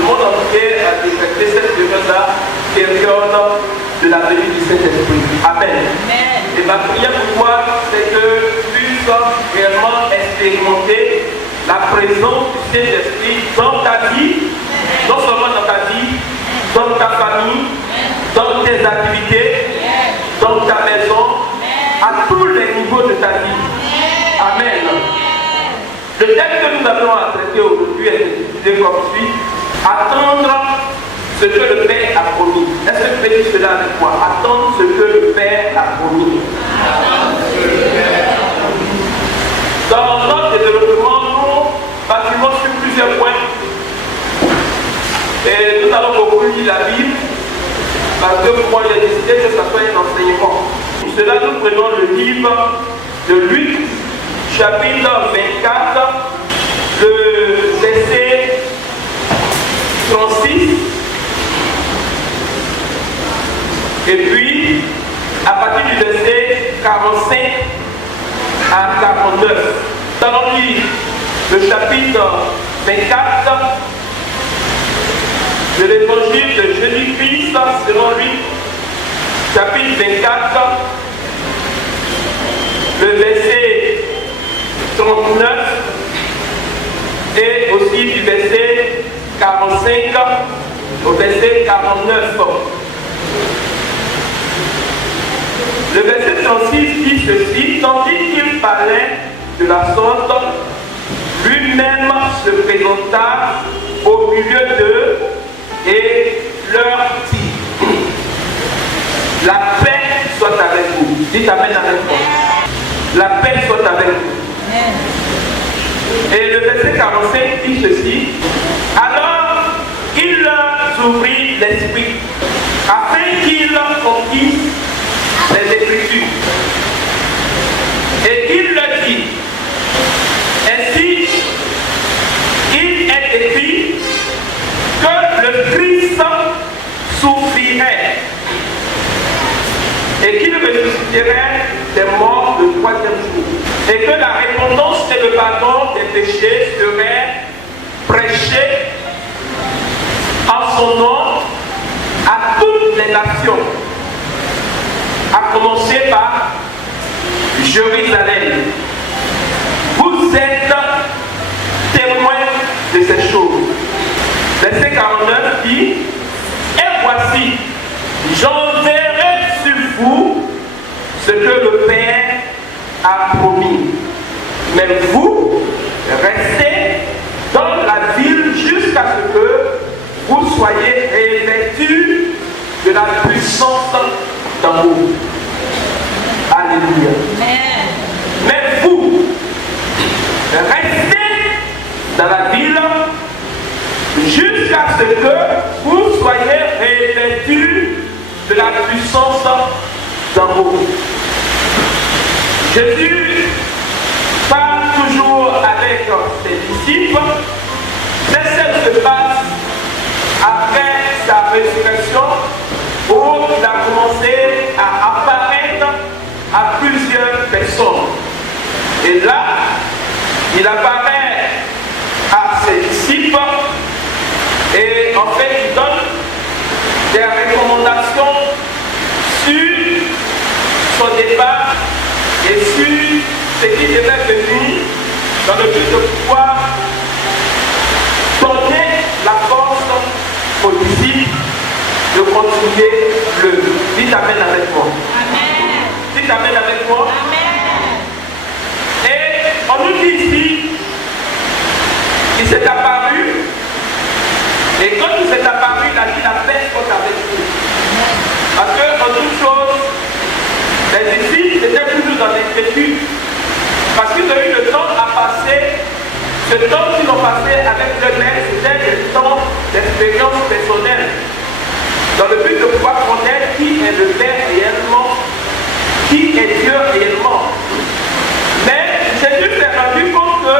le monde entier a détecté cette période-là, période de la venue du Saint-Esprit. Amen. Et ma prière pour toi, c'est que tu puisses réellement expérimenter la présence du Saint-Esprit dans ta vie, non seulement dans ta vie, dans ta famille, dans tes activités, dans ta maison, à tous les niveaux de ta vie. Amen. Le texte que nous avons à traiter aujourd'hui est intitulé comme suit: attendre ce que le Père a promis. Est-ce que tu peux dire cela avec moi? Attendre ce que le Père a promis. Dans notre développement, nous bâtiment sur plusieurs points. Et nous allons beaucoup lire la Bible, parce que pour moi, j'ai décidé que ça soit un enseignement. Pour cela, nous prenons le livre de Luc, chapitre 24, le verset 36. Et puis, à partir du verset 45 à 49, nous allons lire le chapitre 24 de l'évangile de Jésus-Christ selon lui, chapitre 24, le verset 39 et aussi du verset 45 au verset 49. Le verset 36 dit ceci: tandis qu'il parlait de la sorte, lui-même se présenta au milieu d'eux et leur dit: la paix soit avec vous. Dites amen avec moi. La paix soit avec vous. Et le verset 45 dit ceci: alors il leur ouvrit l'esprit afin qu'ils comprissent les Écritures. Et il leur dit: ainsi il est écrit que le Christ souffrirait et qu'il ressusciterait des morts le troisième jour, et que la repentance et le pardon des péchés seraient prêchés en son nom à toutes les nations, à commencer par Jérusalem. Vous êtes témoins de ces choses. Verset 49 dit: et voici, j'enverrai sur vous ce que le Père a promis. Mais vous, restez dans la ville jusqu'à ce que vous soyez revêtus de la puissance d'amour. Alléluia. Mais vous, restez dans la ville jusqu'à ce que vous soyez revêtus de la puissance d'amour. Jésus parle toujours avec ses disciples. C'est ce qui se passe après sa résurrection, où il a commencé à apparaître à plusieurs personnes. Et là, il apparaît à ses disciples et en fait il donne des recommandations sur son départ et sur ce qui devait venir dans le but de pouvoir donner la force aux disciples de continuer le. Dites amen avec moi. Amen. Dites amen avec moi. Amen. Et on nous dit ici qu'il s'est apparu, et quand il s'est apparu, il a dit: la paix soit avec vous. Parce que en toute chose, les disciples étaient toujours dans l'inquiétude, parce qu'ils ont eu le temps à passer. Ce temps qu'ils ont passé avec le Maître, c'était le temps d'expérience personnelle, dans le but de pouvoir connaître qui est le Père réellement, qui est Dieu réellement. Mais Jésus s'est rendu compte que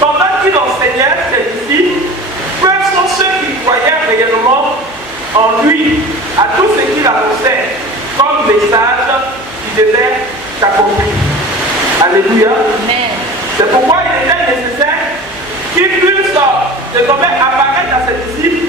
pendant qu'il enseignait ses disciples, peu sont ceux qui croyaient réellement en lui, à tout ce qu'il annonçait comme message qui devait s'accomplir. Alléluia. Amen. C'est pourquoi il était nécessaire qu'il puisse désormais apparaître à ses disciples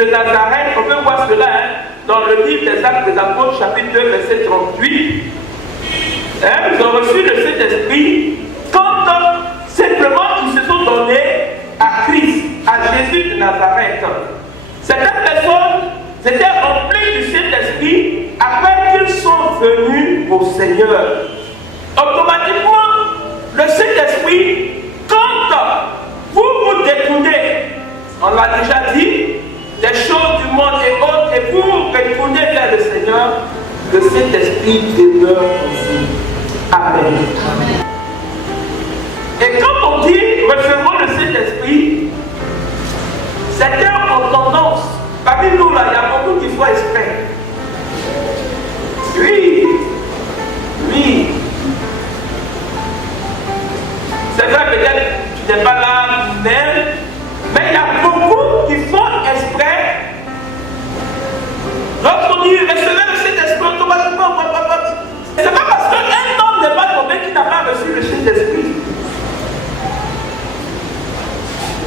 de Nazareth. On peut voir cela dans le livre des Actes des Apôtres, chapitre 2, verset 38. Ils ont reçu le Saint-Esprit quand simplement ils se sont donnés à Christ, à Jésus de Nazareth. Certaines personnes étaient remplies du Saint-Esprit après qu'ils sont venus au Seigneur. Automatiquement, le Saint-Esprit, quand vous vous détournez, on l'a déjà dit, des choses du monde et autres, et vous vous retournez vers le Seigneur, le Saint-Esprit demeure en vous. Amen. Et quand on dit recevons le Saint-Esprit, certains ont tendance, parmi nous là, il y a beaucoup qui font exprès. Oui. C'est vrai, peut-être tu n'es pas là même, mais il y a beaucoup qui font exprès. Lorsqu'on dit recevez le Saint-Esprit automatiquement, c'est pas parce qu'un homme n'est pas tombé qu'il n'a pas reçu le Saint-Esprit.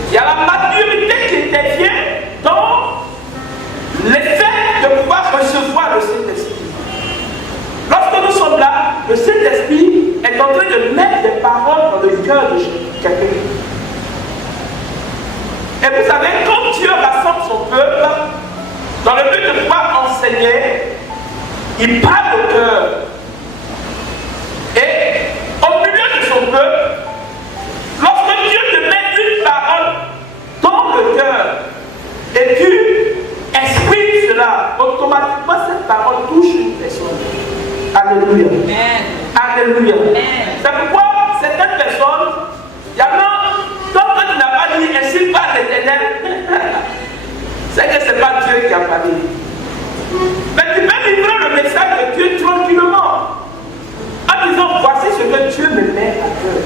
Il y a la maturité qui intervient dans l'effet de pouvoir recevoir le Saint-Esprit. Lorsque nous sommes là, le Saint-Esprit est en train de mettre des paroles dans le cœur de quelqu'un. Et vous savez, quand Dieu rassemble son peuple, dans le but de pouvoir enseigner, il parle au cœur. Et au milieu de son peuple, lorsque Dieu te met une parole dans le cœur et tu exprimes cela, automatiquement cette parole touche une personne. Alléluia. Amen. Alléluia. C'est pourquoi certaines personnes, il y en a, tant que tu n'as pas dit ainsi par l'Éternel, c'est que ce n'est pas Dieu qui a parlé. Mais tu peux livrer le message de Dieu tranquillement. En disant, voici ce que Dieu me met à cœur.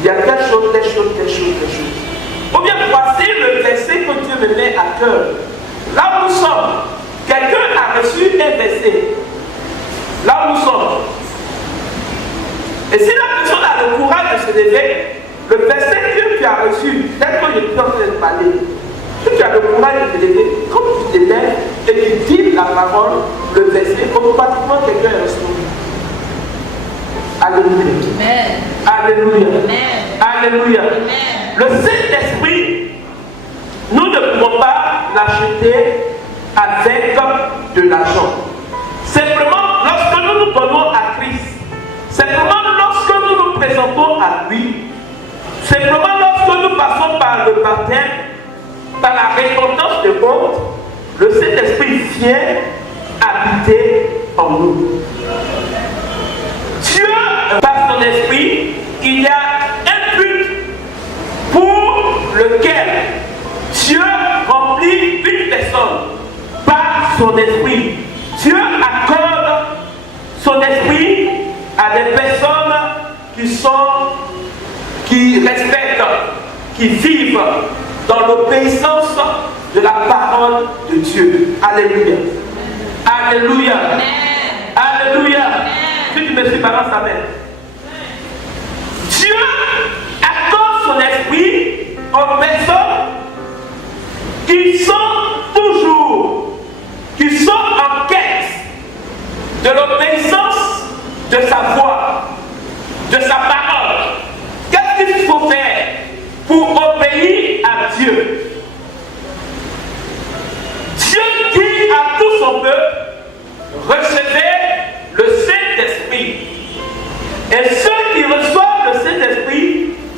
Il y a telle chose. Ou bien, voici le verset que Dieu me met à cœur. Là où nous sommes, quelqu'un a reçu un verset. Là où nous sommes. Et si la personne a le courage de se lever, le verset que tu as reçu, tel que je suis en train de parler, si tu as le courage de te lever, comme tu te lèves et tu dis la parole, le verset, automatiquement quelqu'un est reçu. Alléluia. Amen. Alléluia. Amen. Alléluia. Amen. Le Saint-Esprit, nous ne pouvons pas l'acheter avec de l'argent. Simplement, lorsque nous nous donnons à Christ, simplement lorsque nous nous présentons à lui, simplement lorsque nous passons par le baptême, par la repentance de honte, le Saint-Esprit vient habiter en nous. Dieu, par son esprit, il y a un but pour lequel Dieu remplit une personne par son esprit. Dieu accorde son esprit à des personnes qui respectent, qui vivent dans l'obéissance de la parole de Dieu. Alléluia. Alléluia. Amen. Alléluia. Amen. Si tu me suis, balance ta main. Dieu accorde son esprit aux personnes qui sont en quête de l'obéissance de sa voix, de sa parole. Qu'est-ce qu'il faut faire pour obéir à Dieu? Dieu dit à tout son peuple, recevez le Saint-Esprit. Et ceux qui reçoivent le Saint-Esprit,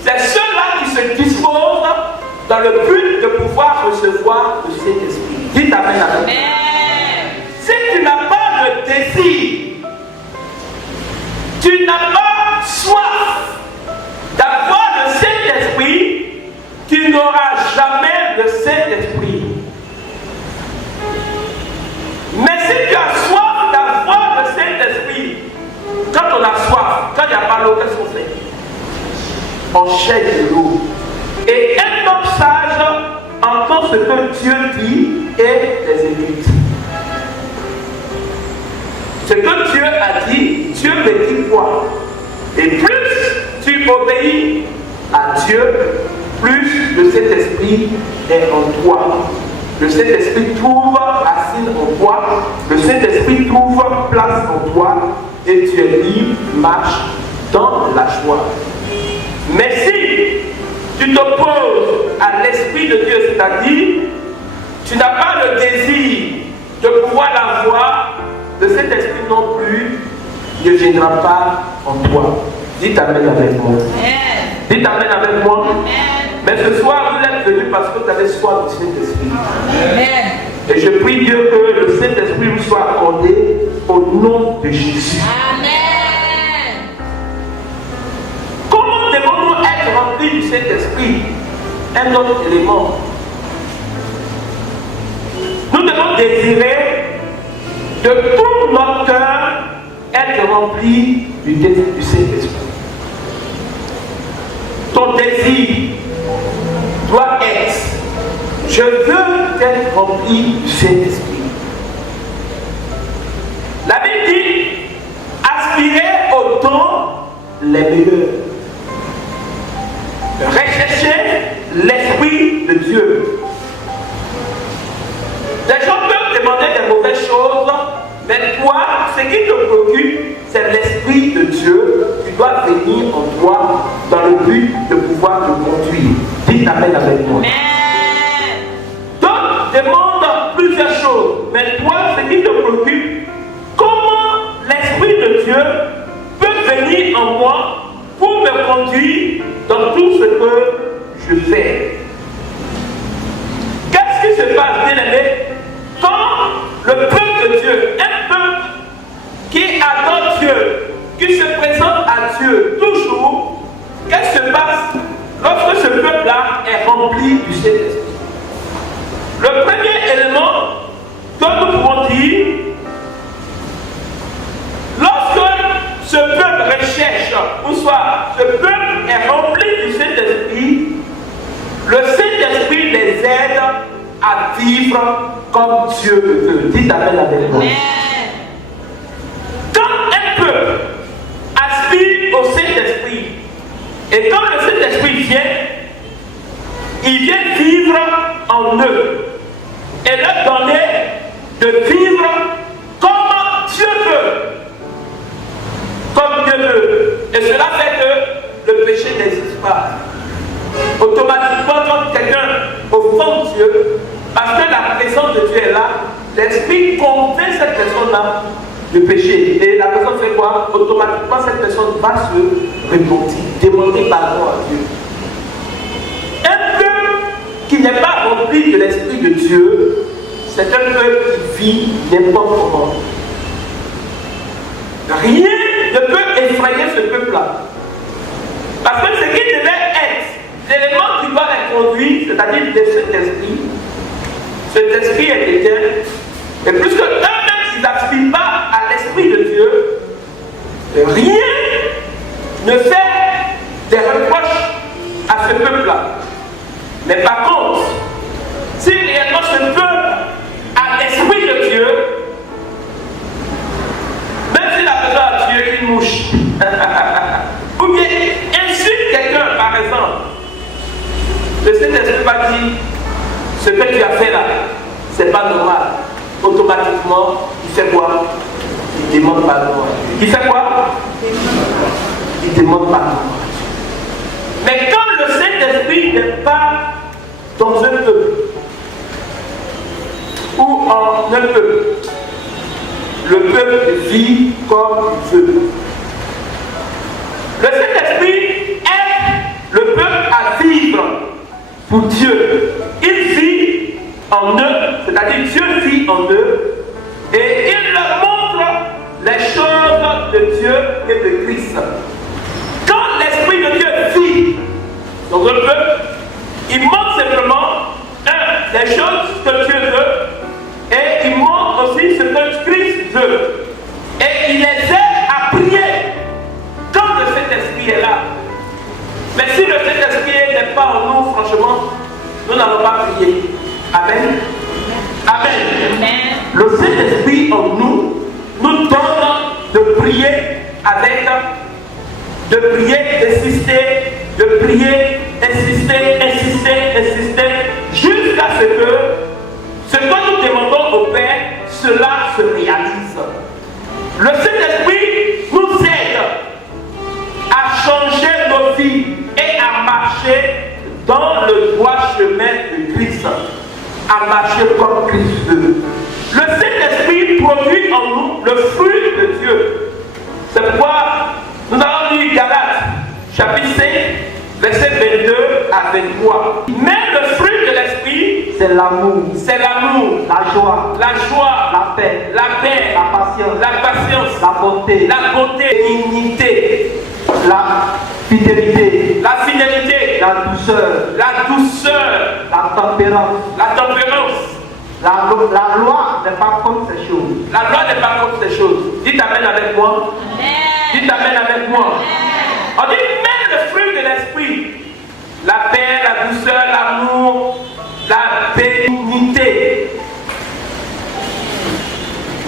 c'est ceux-là qui se disposent dans le but de pouvoir recevoir le Saint-Esprit. Dites Amen. Amen. Si tu n'as pas le désir, tu n'as pas soif d'avoir le Saint-Esprit, tu n'auras jamais le Saint-Esprit. Mais si tu as soif d'avoir le Saint-Esprit, quand on a soif, quand il n'y a pas l'eau, qu'est-ce qu'on fait? On cherche de l'eau. Et un homme sage entend ce que Dieu dit et les écoute. Ce que Dieu a dit, Dieu me dit quoi? Et plus tu obéis à Dieu, plus le Saint-Esprit est en toi. le Saint-Esprit trouve racine en toi, le Saint-Esprit trouve place en toi et tu es libre, tu marches dans la joie. Mais si tu t'opposes à l'Esprit de Dieu, c'est-à-dire tu n'as pas le désir de pouvoir l'avoir, le Saint-Esprit non plus ne viendra pas en toi. Dites Amen avec moi. Dites Amen avec moi. Mais ce soir, vous êtes venus parce que vous avez soif du Saint-Esprit. Et je prie Dieu que le Saint-Esprit vous soit accordé au nom de Jésus. Amen. Comment devons-nous être remplis du Saint-Esprit? Un autre élément. Nous devons désirer de tout notre cœur être remplis du Saint-Esprit. Ton désir doit être: je veux être rempli du Saint-Esprit. La Bible dit: aspirez aux dons les meilleurs. Recherchez l'Esprit de Dieu. Les gens peuvent demander des mauvaises choses, mais toi, ce qui te préoccupe, c'est l'Esprit de Dieu qui doit venir en toi dans le but de pouvoir te conduire. Dites Amen avec moi. Donc, demande plusieurs choses, mais toi, ce qui te préoccupe, comment l'Esprit de Dieu peut venir en moi pour me conduire dans tout ce que je fais. Qu'est-ce qui se passe, bien-aimé, quand le peuple de Dieu, un peuple qui adore Dieu, qui se présente à Dieu toujours, qu'est-ce qui se passe lorsque ce peuple-là est rempli du Saint-Esprit? Le premier élément que nous pouvons dire, lorsque ce peuple recherche, ou soit ce peuple est rempli du Saint-Esprit, le Saint-Esprit les aide à vivre comme Dieu le veut. Dites Amen avec moi. Quand un peuple aspire au Saint-Esprit, et quand le Saint-Esprit vient, il vient vivre en eux et leur donner de vivre comme Dieu veut. Comme Dieu veut. Et cela fait que le péché n'existe pas. Automatiquement, quand quelqu'un offense Dieu, parce que la présence de Dieu est là, l'Esprit convainc cette personne-là de péché. Et la personne fait quoi? Automatiquement, cette personne va se repentir, demander pardon à Dieu. Un peuple qui n'est pas rempli de l'Esprit de Dieu, c'est un peuple qui vit n'importe comment. Rien ne peut effrayer ce peuple-là. Parce que ce qui devait être l'élément qui doit les conduire, c'est-à-dire de cet esprit est éteint. Et puisque eux-mêmes, ils n'aspirent pas à l'Esprit de Dieu, rien ne fait des reproches à ce peuple-là. Mais par contre, si réellement ce peuple a l'Esprit de Dieu, même s'il a besoin de Dieu, il mouche. Ou bien insulte quelqu'un, par exemple. Le Saint-Esprit va dire: ce que tu as fait là, c'est pas normal. Automatiquement, il fait quoi? Il demande pardon. Il fait quoi? Il demande pardon. Mais quand le Saint-Esprit n'est pas dans un peuple ou en un peuple, le peuple vit comme il veut. Le Saint-Esprit aide le peuple à vivre pour Dieu. Il vit en eux, c'est-à-dire Dieu vit en eux, et il leur montre les choses de Dieu et de Christ. Quand l'Esprit de Dieu vit dans un peuple, il montre simplement, les choses que Dieu veut, et il montre aussi ce que Christ veut. Et il les aide à prier quand le Saint-Esprit est là. Mais si le Saint-Esprit n'est pas en nous, franchement, nous n'allons pas prier. Amen. Amen. Amen. Le Saint-Esprit en nous nous donne de prier avec, de prier, d'insister, de prier, insister, jusqu'à ce que ce que nous demandons au Père, cela se réalise. Le Saint-Esprit nous aide à changer nos vies et à marcher dans le droit chemin de Christ, à marcher comme Christ veut. Le Saint-Esprit produit en nous le fruit de Dieu. C'est pourquoi nous avons lu Galates, chapitre 5, versets 22 à 23. Mais le fruit de l'Esprit, c'est l'amour, la joie, la paix, la patience, la bonté, la dignité, la fidélité, la douceur, la tempérance. La loi n'est pas contre ces choses. La loi n'est pas contre ces choses. Dites amen avec moi. Dites amen avec moi. On dit même le fruit de l'esprit. La paix, la douceur, l'amour, la bénignité,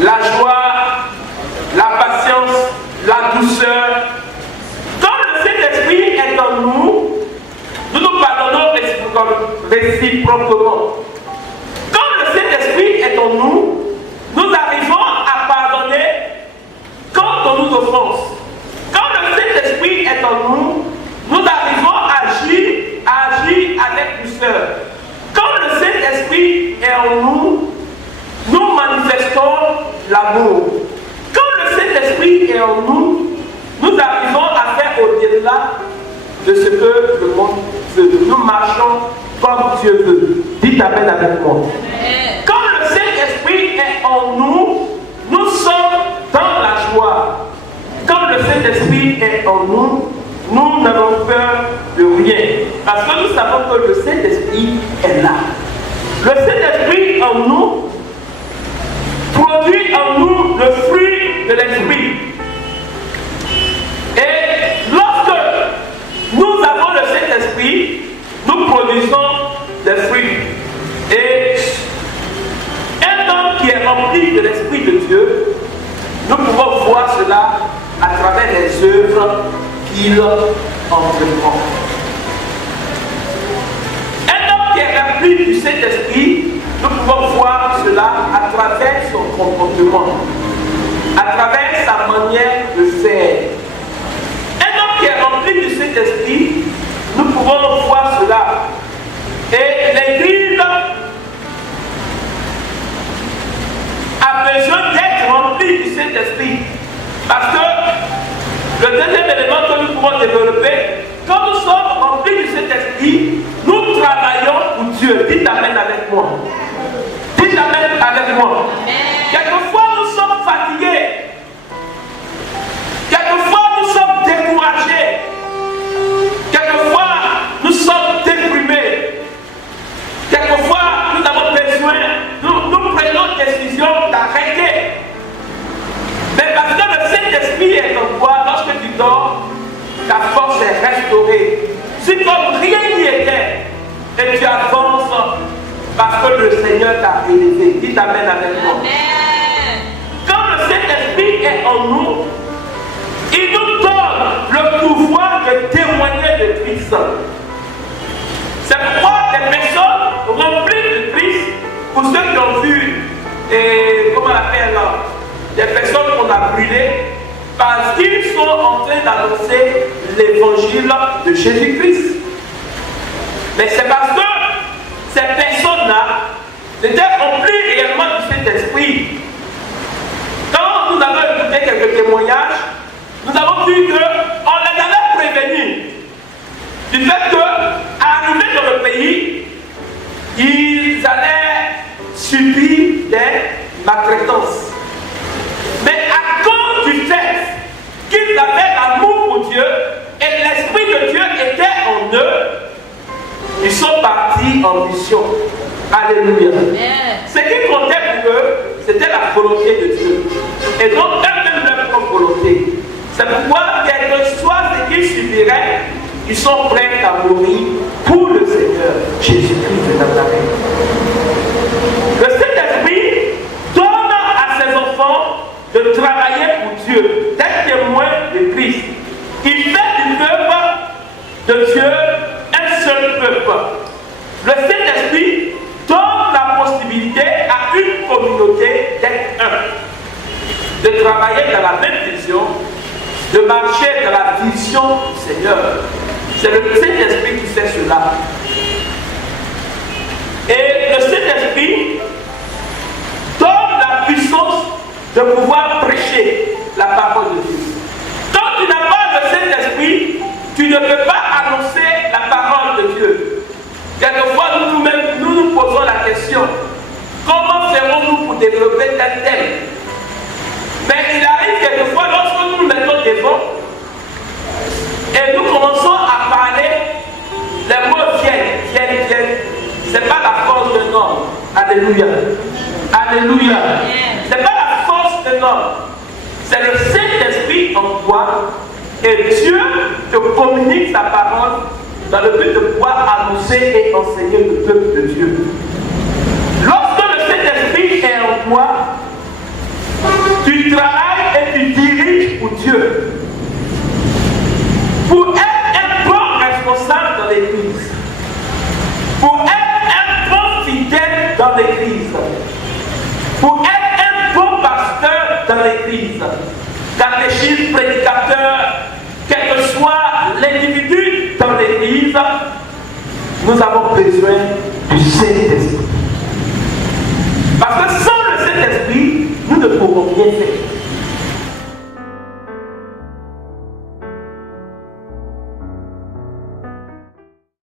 la joie, la patience, la douceur. Quand le Saint-Esprit est en nous, nous nous pardonnons réciproquement. Saint-Esprit est en nous, nous arrivons à pardonner quand on nous offense. Quand le Saint-Esprit est en nous, nous arrivons à agir avec douceur. Quand le Saint-Esprit est en nous, nous manifestons l'amour. Quand le Saint-Esprit est en nous, nous arrivons à faire au-delà de ce que le monde veut. Nous marchons comme Dieu veut. Dites amen avec moi. Quand le Saint-Esprit est en nous, nous sommes dans la joie. Quand le Saint-Esprit est en nous, nous n'avons peur de rien. Parce que nous savons que le Saint-Esprit est là. Le Saint-Esprit en nous produit en nous le fruit de l'Esprit. Et lorsque nous avons le Saint-Esprit, nous produisons des fruits. Et un homme qui est rempli de l'Esprit de Dieu, nous pouvons voir cela à travers les œuvres qu'il entreprend. Un homme qui est rempli du Saint-Esprit, nous pouvons voir cela à travers son comportement, à travers sa manière de faire. Un homme qui est rempli du Saint-Esprit, nous pouvons voir cela. Et l'Église a besoin d'être remplie du Saint-Esprit. Parce que le deuxième élément que nous pouvons développer, quand nous sommes remplis du Saint-Esprit, nous travaillons pour Dieu. Dites amen avec moi. Dites amen avec moi. Quelquefois nous sommes fatigués. Quelquefois nous sommes découragés. Quelquefois nous sommes déprimés. Quelquefois nous avons besoin, nous prenons décision d'arrêter. Mais parce que le Saint-Esprit est en toi, lorsque tu dors, ta force est restaurée. C'est comme rien n'y était. Et tu avances parce que le Seigneur t'a élevé. Dites amen avec moi. Quand le Saint-Esprit est en nous, il nous donne le pouvoir de témoigner de Christ. C'est pourquoi les personnes remplies de Christ, pour ceux qui ont vu, comment on appelle là, des personnes qu'on a brûlées, parce qu'ils sont en train d'annoncer l'évangile de Jésus-Christ. Mais c'est parce que ces personnes-là étaient remplies réellement du Saint-Esprit. Quand nous avons écouté quelques témoignages, nous avons vu qu'on les avait prévenus du fait qu'arrivés dans le pays, ils allaient subir des maltraitances. Mais à cause du fait qu'ils avaient l'amour pour Dieu et l'Esprit de Dieu était en eux, ils sont partis en mission. Alléluia. Ce qui comptait pour eux, c'était la volonté de Dieu. Et donc, eux-mêmes leur propre volonté. C'est pourquoi, quel que soit ce qu'ils subiraient, ils sont prêts à mourir pour le Seigneur Jésus-Christ de Nazareth. Le Saint-Esprit donne à ses enfants de travailler pour Dieu, d'être témoins de Christ. Il fait du peuple de Dieu un seul peuple. Le Saint-Esprit donne la possibilité de travailler dans la même vision, de marcher dans la vision du Seigneur. C'est le Saint-Esprit qui fait cela. Et le Saint-Esprit donne la puissance de pouvoir prêcher la parole de Dieu. Quand tu n'as pas le Saint-Esprit, tu ne peux pas annoncer la parole de Dieu. Quelquefois, nous-mêmes, nous posons la question, comment ferons-nous pour développer tel thème? Mais il arrive quelquefois, lorsque nous nous mettons devant, et nous commençons à parler, les mots viennent. Ce n'est pas la force de l'homme. Alléluia. Alléluia. Ce n'est pas la force de l'homme. C'est le Saint-Esprit en toi. Et Dieu te communique sa parole dans le but de pouvoir annoncer et enseigner le peuple de Dieu. Lorsque le Saint-Esprit est en toi, tu travailles et tu diriges pour Dieu. Pour être un bon responsable dans l'église. Pour être un bon fidèle dans l'église. Pour être un bon pasteur dans l'église. Catéchiste, prédicateur, quel que soit l'individu dans l'église, nous avons besoin du Saint-Esprit. Parce que sans le Saint-Esprit, nous ne pourrons rien faire.